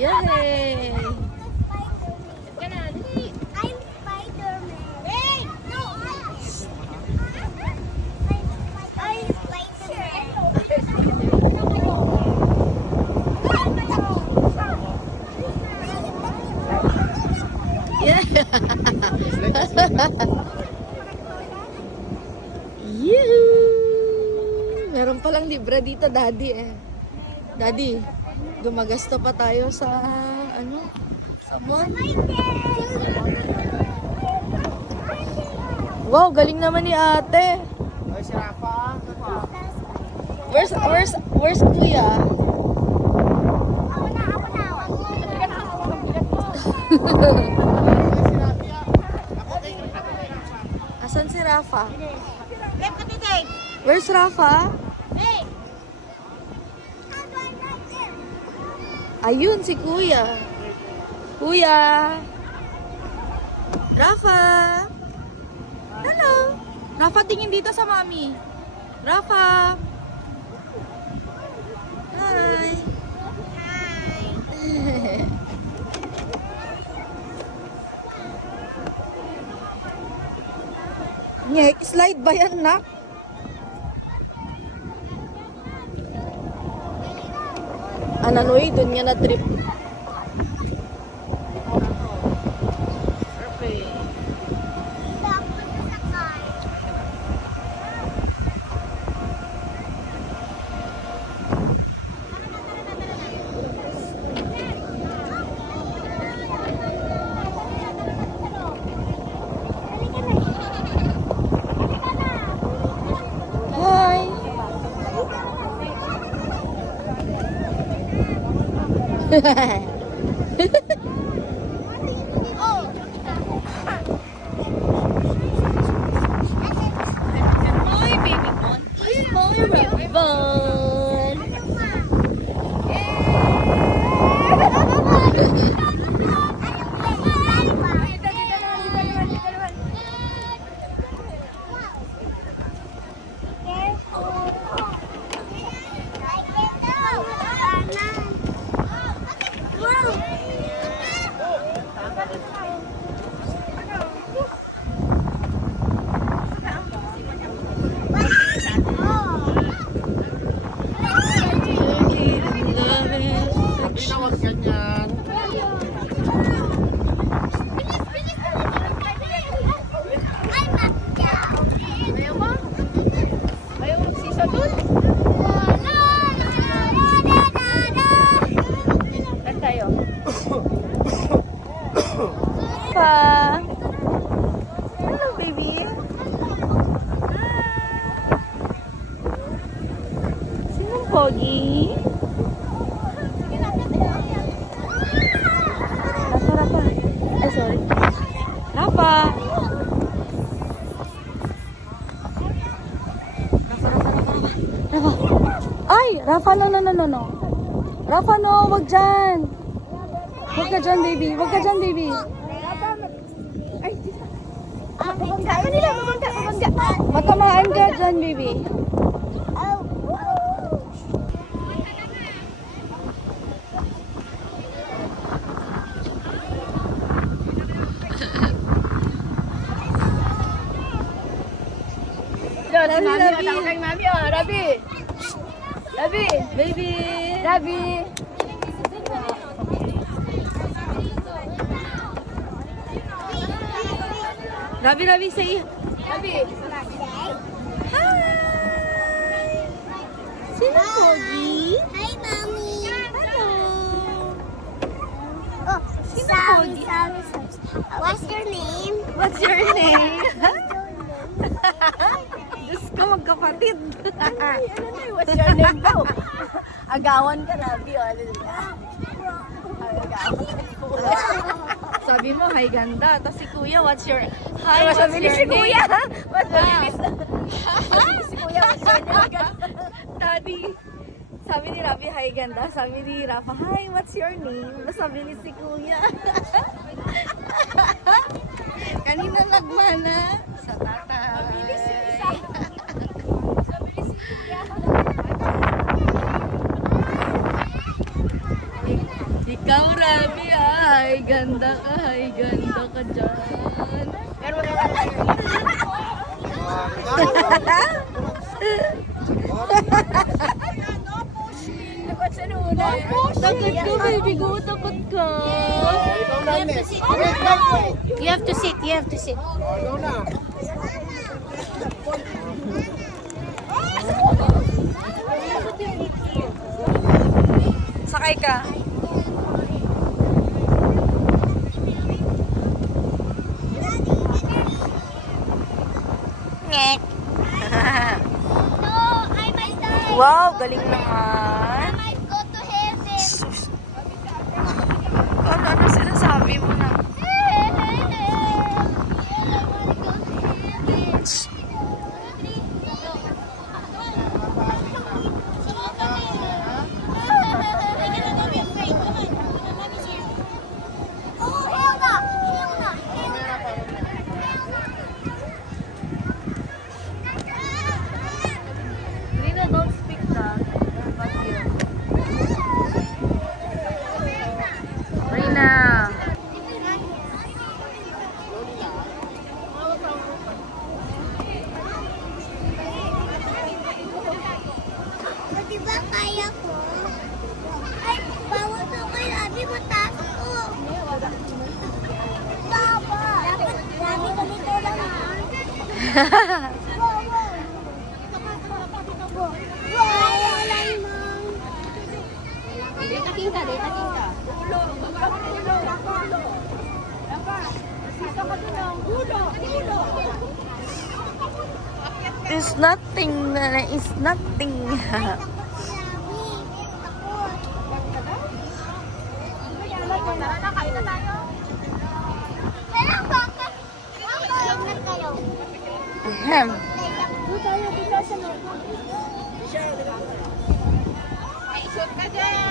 Yay! I'm Spider-Man. Hey! No, I'm Yeah! Yoo! Meron palang libre dito, Daddy eh. Daddy, gumagasto pa tayo sa ano? Sa mall. Wow, galing naman ni ate. Ay, si Rafa. Where's kuya? Asan si Rafa? Where's Rafa? Ayun si kuya. Kuya. Rafa. Hello. Rafa, tingin dito sa mami. Rafa. Hi. Ngek, slide ba yan, nak? Ananoy, dun nga na trip. Hi. Hi, baby bun. Hi, baby bun. Sabi na huwag ganyan. Pa. Hello, baby. Sinong pogi? Rafa. Ay, sorry. Rafa. Rafa. Ay, Rafa, no. Rafa, no, wag dyan. Wag ka dyan, baby. Wag ka dyan, baby. Matamaan ka dyan, baby. Rabi. Baby. Rabi. Rabi, say. Rabi. Hi. Sino pogi? Hi, Mommy. Hello. Oh, Pogi? What's your name? What's your name? Diyos ko, magkapatid. What's your name daw? Agawan ka, Rabi. Sabi mo, hi ganda. Tapos si kuya, what's your... Hi, Mas what's mabilis your si name? Kuya. Mas mabilis. Si Kuya, what's your name? Daddy, sabi ni Rabi, hi ganda. Sabi ni Rafa, hi, what's your name? Mas mabilis si kuya. Kanina nagmana sa tatay. Mabilis yung isa. Mabilis si Kuya. Ikaw Ikaw, Remy, ay ganda ka dyan. Dapat sa nuna. Takot ka, baby ko, takot ka. Ikaw na, Miss. You have to sit. You have to sit. Ikaw na. Sakay ka. Ngek. No, I might die. Wow, galing naman. I might go to heaven. Ano sinasabi mo na? Rina, don't speak that. But here. Rina. Diba kaya ko? Ay, bawal to kay Abi, mataas ko. Baba. Dapat Abi ganito lang ha. Ayaw lang mong. Data king ka. It's nothing, Nana. It's nothing. Pero bakit? Bakit kayo? Ahem. Tayo dito sa Ay, shoot ka dyan.